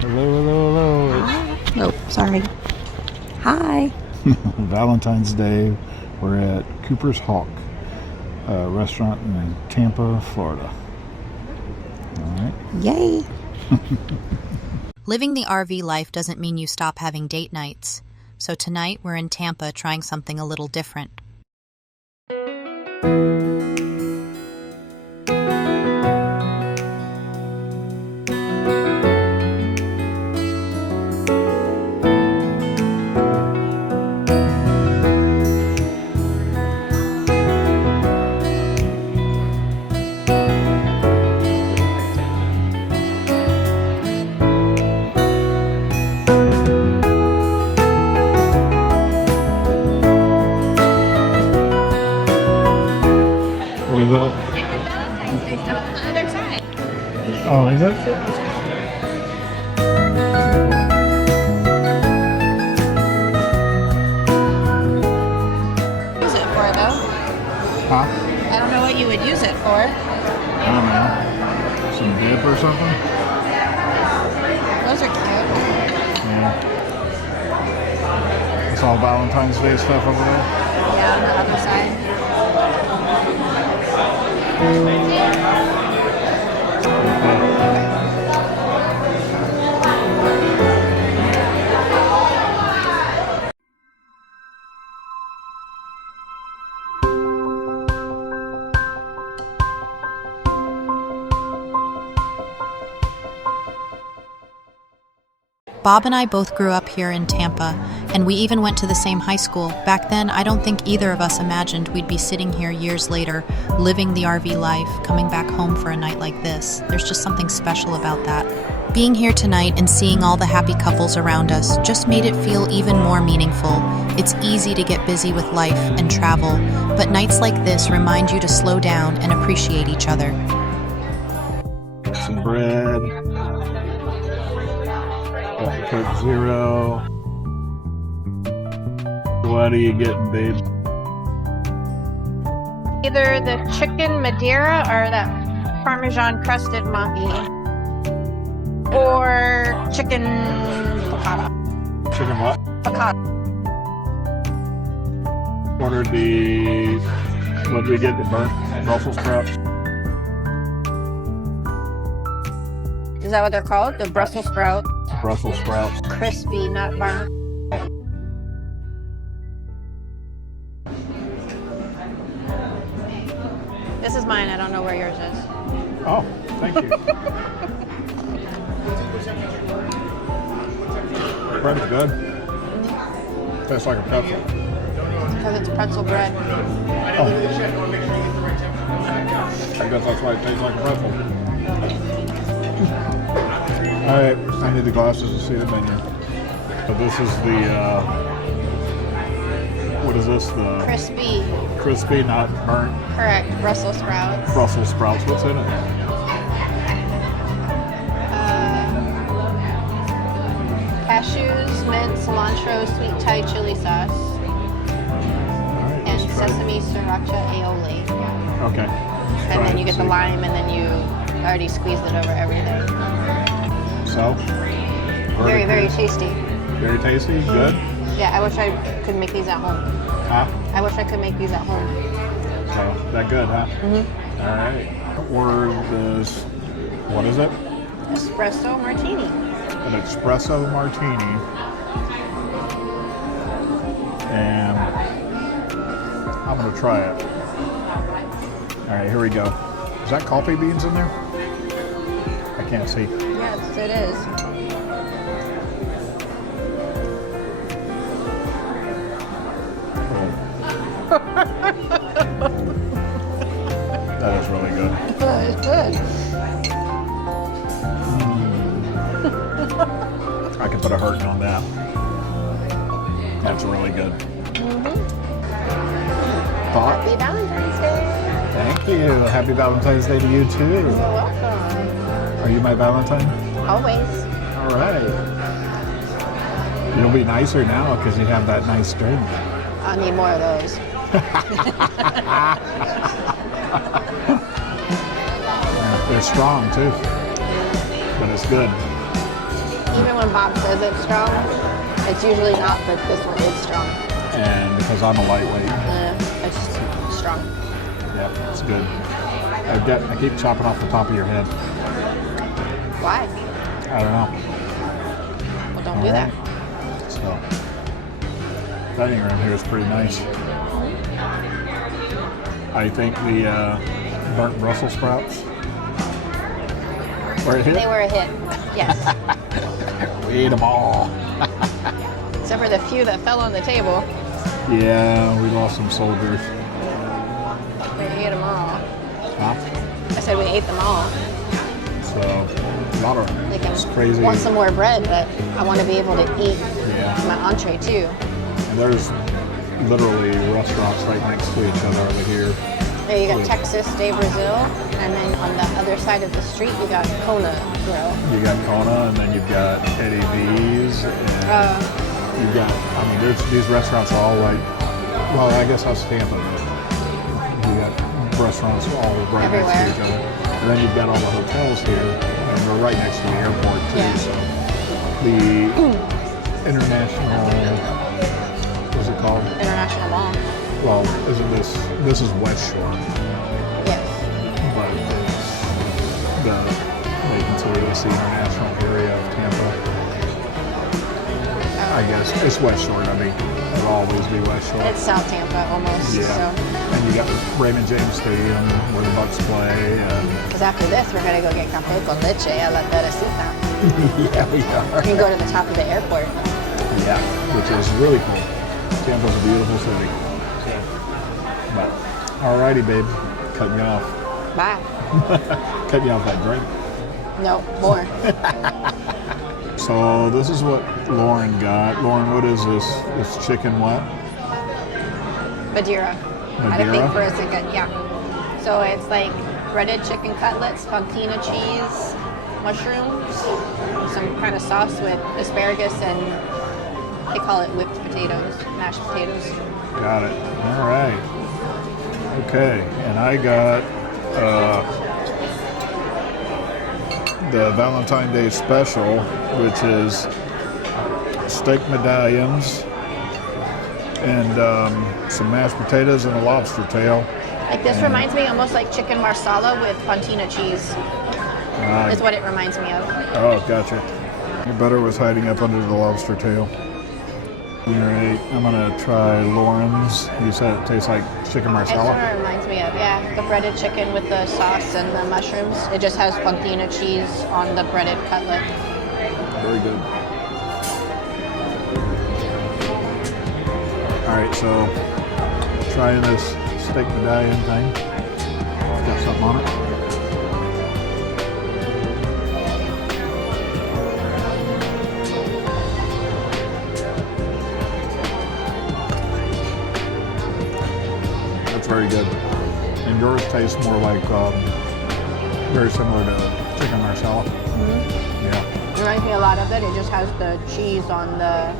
Hello, hello, hello. Oh, sorry. Hi. Valentine's Day. We're at Cooper's Hawk, a restaurant in Tampa, Florida. All right. Yay. Living the RV life doesn't mean you stop having date nights. So tonight we're in Tampa trying something a little different. What is that? Oh, is it? Use it for though. Huh? I don't know what you would use it for. I don't know. Some dip or something? Those are cute. Yeah. It's all Valentine's Day stuff over there. Yeah, on the other side. Bob and I both grew up here in Tampa, and we even went to the same high school. Back then, I don't think either of us imagined we'd be sitting here years later, living the RV life, coming back home for a night like this. There's just something special about that. Being here tonight and seeing all the happy couples around us just made it feel even more meaningful. It's easy to get busy with life and travel, but nights like this remind you to slow down and appreciate each other. Some bread. Coke Zero. What are you getting, babe? Either the chicken Madeira or that Parmesan crusted mahi. Or chicken piccata. Chicken what? Piccata. Ordered the, what did we get? The burnt Brussels sprouts. Is that what they're called? The Brussels sprout. Brussels sprouts. Crispy, not burnt. This is mine. I don't know where yours is. Oh, thank you. Bread is good. Tastes like a pretzel. Because it's pretzel bread. Oh. I guess that's why it tastes like a pretzel. Alright, I need the glasses to see the menu. So this is the, what is this? The Crispy. crispy, not burnt Correct. Brussels sprouts. Brussels sprouts. What's in it? Cashews, mint, cilantro, sweet Thai chili sauce, Alright, and let's try it. sesame sriracha aioli. Okay. And then you get the lime, and then you already squeezed it over everything. So? Very, very tasty. Very tasty? Good? Yeah, I wish I could make these at home. Huh? I wish I could make these at home. So, that good, huh? Mm-hmm. Alright. Order this, what is it? Espresso martini. An espresso martini. And I'm gonna try it. Alright, here we go. Is that coffee beans in there? I can't see. Yes, it is. That is really good. It's good. I can put a hurting on that. That's really good. Thought? Happy Valentine's Day. Thank you. Happy Valentine's Day to you too. You're welcome. Are you my Valentine? Always. All right. You'll be nicer now because you have that nice drink. I need more of those. They're strong too, but it's good. when Bob says it's strong, it's usually not, but this one is strong. And because I'm a lightweight. It's strong. Yeah, it's good. I keep chopping off the top of your head. Why? I don't know. Well, don't do that. So, dining room here is pretty nice. I think the burnt Brussels sprouts were a hit. They were a hit. Yes. We ate them all. Except for the few that fell on the table. Yeah, we lost some soldiers. We ate them all. Huh? I said we ate them all. So, a lot of Like it's I crazy. want some more bread, but I want to be able to eat Yeah. my entree too. And there's literally restaurants right next to each other over here. There you got Texas de Brazil, and then on the other side of the street you got Kona Grill. You got Kona, and then you've got Eddie V's, and you've got, I mean, these restaurants are all like, well, I guess that's Tampa. You got restaurants all right Everywhere. next to each other. And then you've got all the hotels here, and we're right next to the airport too. Yeah. So the international, what's it called? International Mall. Well, isn't this is West Shore, Yes. but they consider this the international area of Tampa. I guess it's West Shore. I mean, it'll always be West Shore. It's South Tampa almost. Yeah. So. And you got Raymond James Stadium where the Bucks play. Because after this, we're going to go get café con leche a la Teresita. Yeah, we are. We can go to the top of the airport. Yeah, which is really cool. Tampa's a beautiful city. So, but, alrighty, babe. Cutting you off. Bye. Cutting you off that drink. No, more. So this is what Lauren got. Lauren, what is this? It's chicken what? Madeira. I had to think for a second, yeah. So it's like breaded chicken cutlets, fontina cheese, mushrooms, some kind of sauce with asparagus, and they call it whipped potatoes, mashed potatoes. Got it. All right. Okay, and I got the Valentine Day special, which is steak medallions and some mashed potatoes and a lobster tail. Like this reminds me almost like chicken marsala with fontina cheese. Is what it reminds me of. Oh, gotcha. Your butter was hiding up under the lobster tail. All right, I'm gonna try Lauren's. You said it tastes like chicken That's marsala. what it reminds me of, yeah. The breaded chicken with the sauce and the mushrooms. It just has fontina cheese on the breaded cutlet. Very good. All right, so trying this steak medallion thing. It's got something on it. That's very good. And yours tastes more like very similar to chicken marsala. Mm-hmm. Yeah. It reminds me a lot of it. It just has the cheese on the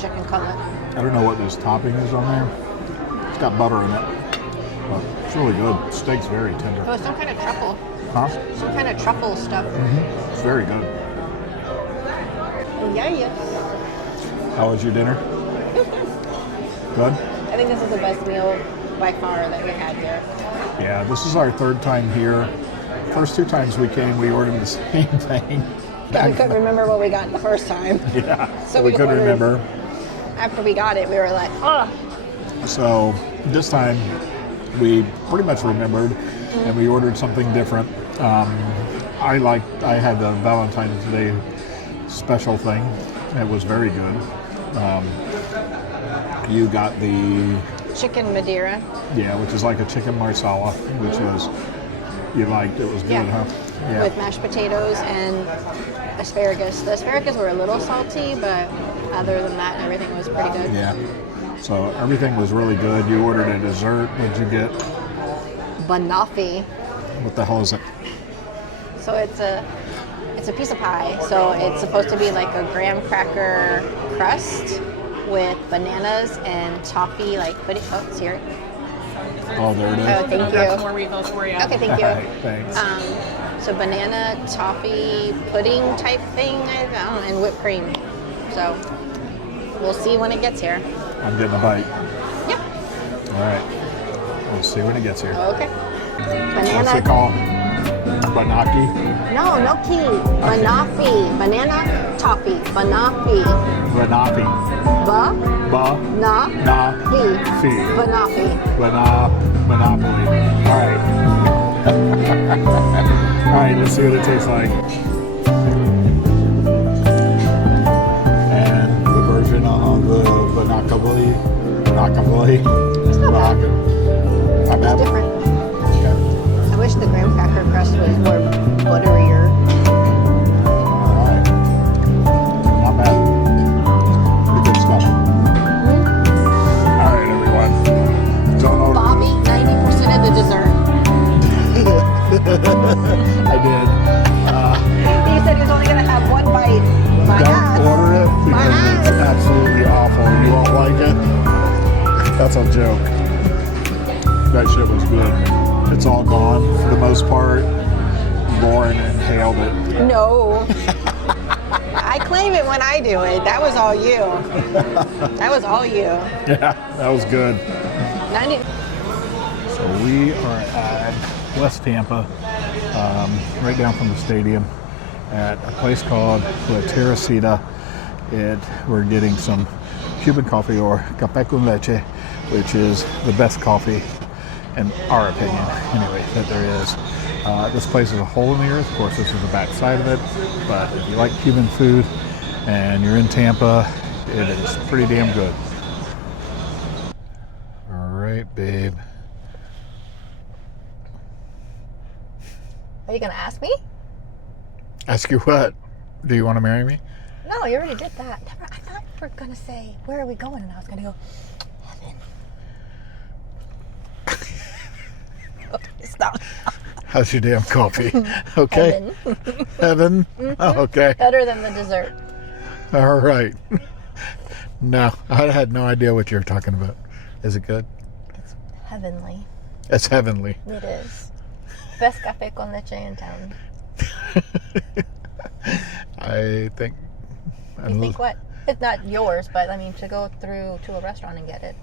chicken cutlet. I don't know what this topping is on there. It's got butter in it, but it's really good. Steak's very tender. Oh, some kind of truffle. Huh? Some kind of truffle stuff. Mm-hmm. It's very good. Yeah, yeah. How was your dinner? Good? I think this is the best meal by far that we had here. Yeah, this is our third time here. First two times we came, we ordered the same thing. We couldn't remember what we got the first time. Yeah, So we we couldn't ordered- remember. After we got it, we were like, oh. So this time we pretty much remembered, and we ordered something different. I had the Valentine's Day special thing. It was very good. You got the Chicken Madeira. yeah, which is like a chicken marsala, which was you liked. It was good, Yeah. huh? Yeah. With mashed potatoes and asparagus. The asparagus were a little salty, but other than that, everything was pretty good. Yeah. So everything was really good. You ordered a dessert. What'd you get? Banoffee. What the hell is it? So it's a piece of pie. So it's supposed to be like a graham cracker crust with bananas and toffee, like put it. Oh, it's here. Oh, there it is. Oh, thank I'll grab some you. more refills for you. Okay, thank you. All right, thanks. So banana toffee pudding type thing, I don't know, and whipped cream. So we'll see when it gets here. I'm getting a bite. Yep. All right. We'll see when it gets here. Okay. What's it Banana. called? Banaki? No, no key. Banoffee. Banana toffee. Banoffee. Banafi. Ba. Ba. Na. Na. Fee. Fee. Banoffee. Monopoly. All right. All right, let's see what it tastes like. And the version of the Banakabli. It's not bad. Not bad. It's different. Okay. I wish the graham cracker crust was more butterier. All right. Not bad. Pretty good stuff. All right, everyone. Don't know. Bob ate 90% of the dessert. I did. He said he was only going to have one bite. My Don't ass. order it My because it's ass. absolutely awful. You won't like it. That's a joke. That shit was good. It's all gone for the most part. Lauren inhaled it. No. I claim it when I do it. That was all you. That was all you. Yeah, that was good. 90. So we are at West Tampa, right down from the stadium, at a place called Teresita. We're getting some Cuban coffee, or café con leche, which is the best coffee, in our opinion, anyway, that there is. This place is a hole in the earth. Of course, this is the back side of it, but if you like Cuban food and you're in Tampa, it is pretty damn good. All right, babe. Are you going to ask me? Ask you what? Do you want to marry me? No, you already did that. I thought you were going to say, where are we going? And I was going to go, heaven. Okay, stop. How's your damn coffee? Okay. Heaven? Oh, okay. Better than the dessert. All right. No, I had no idea what you were talking about. Is it good? It's heavenly. It's heavenly. It is. Best café con leche in town. I think. You think what? It's not yours, but I mean, to go through to a restaurant and get it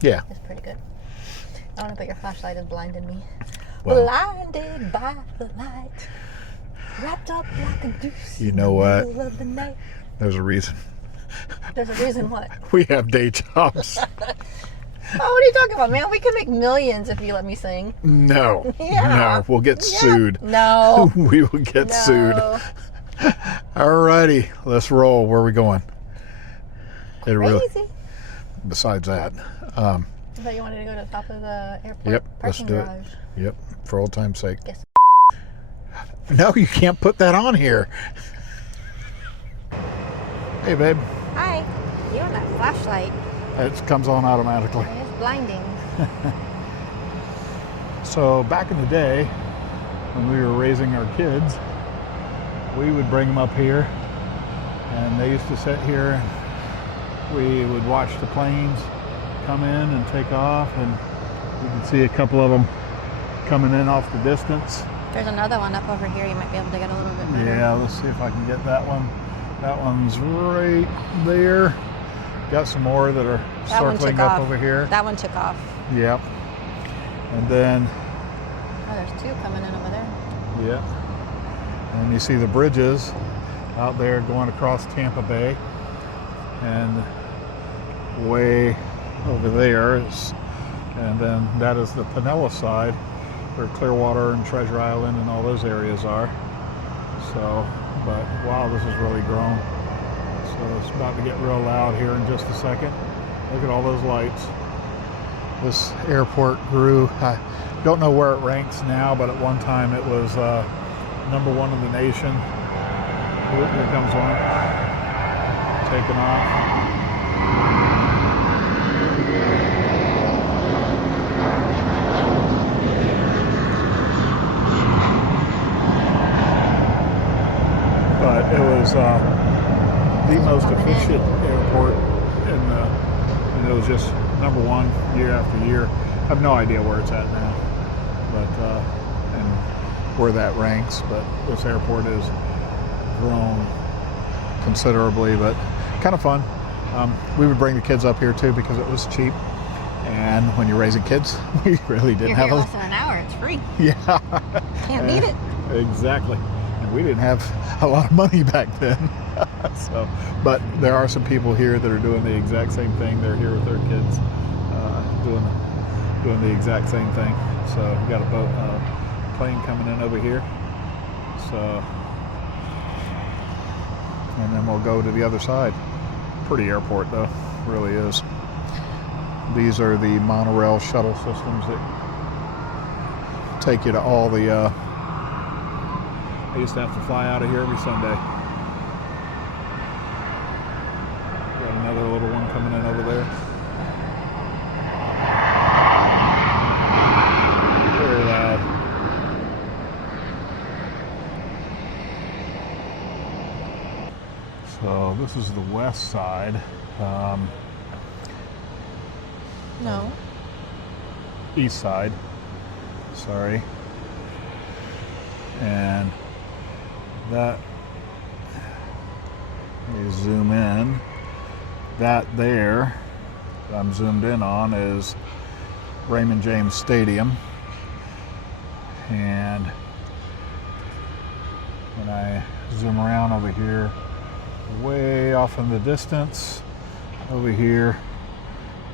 Yeah. is pretty good. I don't know, but your flashlight has blinded me. Well, Blinded by the light, wrapped up like a deuce. you know what? In the middle of the night. There's a reason. There's a reason what? We have day jobs. Oh, what are you talking about, man? We can make millions if you let me sing. No. Yeah. No. We'll get sued. No. We will get sued. No. Alrighty. Let's roll. Where are we going? Crazy. Besides that. I thought you wanted to go to the top of the airport Yep. Let's parking do garage. it. Yep. For old time's sake. Yes. No, you can't put that on here. Hey, babe. Hi. You and that flashlight. It comes on automatically. It's blinding. So back in the day, when we were raising our kids, we would bring them up here, and they used to sit here, and we would watch the planes come in and take off, and you can see a couple of them coming in off the distance. There's another one up over here. You might be able to get a little bit better. Yeah, let's see if I can get that one. That one's right there. Got some more that are That one circling took up off. over here. That one took off. Yep. And then, Oh, there's two coming in over there. yep. And you see the bridges out there going across Tampa Bay. And way over there is, and then that is the Pinellas side, where Clearwater and Treasure Island and all those areas are. So, but wow, this has really grown. So it's about to get real loud here in just a second. Look at all those lights. This airport grew. I don't know where it ranks now, but at one time it was #1 in the nation. Oop, here comes one. Taking off. But it was the most efficient airport in the, and it was just #1 year after year. I have no idea where it's at now, but and where that ranks, but this airport has grown considerably, but kind of fun. We would bring the kids up here too because it was cheap, and when you're raising kids, we really didn't You're have here less than an hour. It's free. Yeah. Can't beat it. Exactly. And we didn't have a lot of money back then. So, but there are some people here that are doing the exact same thing. They're here with their kids, doing the exact same thing. So we got a boat, plane coming in over here. So, and then we'll go to the other side. Pretty airport though, really is. These are the monorail shuttle systems that take you to all the. I used to have to fly out of here every Sunday. Got another little one coming in over there. Very loud. So this is the west side. No. East side. Sorry. And that, let me zoom in. That there, that I'm zoomed in on, is Raymond James Stadium. And when I zoom around over here, way off in the distance, over here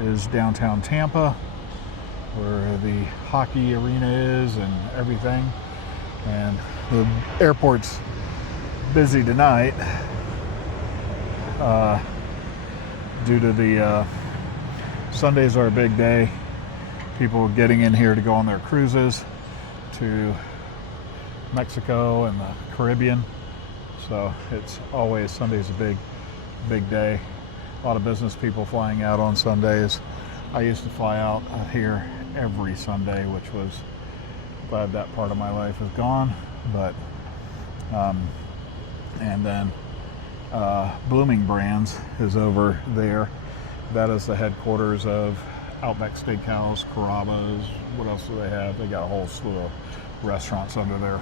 is downtown Tampa, where the hockey arena is and everything. And the airport's busy tonight due to the Sundays are a big day. People getting in here to go on their cruises to Mexico and the Caribbean. So it's always, Sunday's a big day. A lot of business people flying out on Sundays. I used to fly out here every Sunday, which was, glad that part of my life is gone. But and then Blooming Brands is over there. That is the headquarters of Outback Steakhouse, Carrabba's. What else do they have? They got a whole slew of restaurants under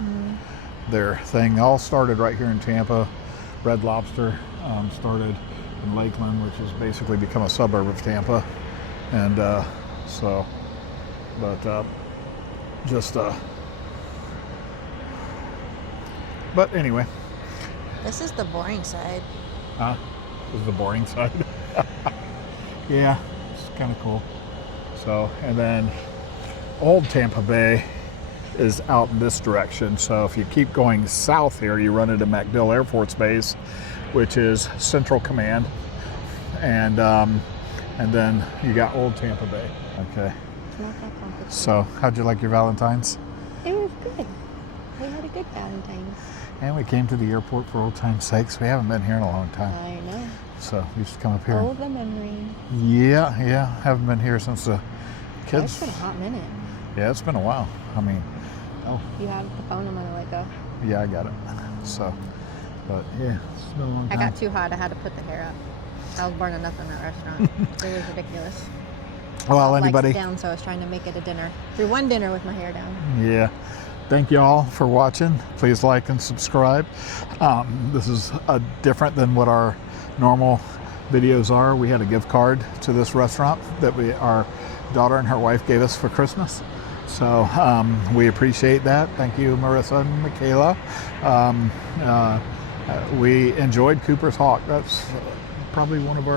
their thing. All started right here in Tampa. Red Lobster started in Lakeland, which has basically become a suburb of Tampa. And but anyway. This is the boring side. This is the boring side. Yeah, it's kind of cool. So, and then Old Tampa Bay is out in this direction. So if you keep going south here, you run into MacDill Air Force Base, which is Central Command. And then you got Old Tampa Bay. Okay. It's not that complicated. So, how'd you like your Valentine's? It was good. We had a good Valentine's. And we came to the airport for old time's sakes. We haven't been here in a long time. I know. So, we used to come up here. Oh, the memory. Yeah. Haven't been here since the kids. It's been a hot minute. Yeah, it's been a while. I mean, You have the phone, I'm gonna let go. yeah, I got it. So, but yeah, it's been a long time. I got too hot, I had to put the hair up. I was burning up in that restaurant. It was ridiculous. Well, Lights anybody? down, so I was trying to make it a dinner. Through one dinner with my hair down. Yeah. Thank you all for watching. Please like and subscribe. This is different than what our normal videos are. We had a gift card to this restaurant that our daughter and her wife gave us for Christmas. So we appreciate that. Thank you, Marissa and Michaela. We enjoyed Cooper's Hawk. That's probably one of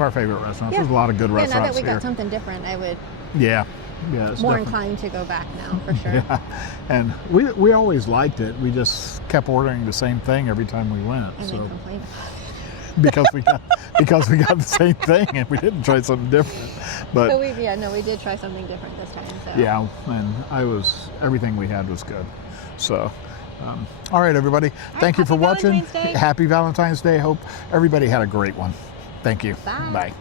our favorite restaurants. Yeah. There's a lot of good Now restaurants that we here. got something different, I would Yeah, it's more different. inclined to go back now, for sure. Yeah, and we always liked it. We just kept ordering the same thing every time we went. And So then complain. because we got the same thing and we didn't try something different. But we did try something different this time. So. yeah, and everything we had was good. So. All right, everybody. Thank you for happy watching. Valentine's Day. Happy Valentine's Day. Hope everybody had a great one. Thank you. Bye. Bye.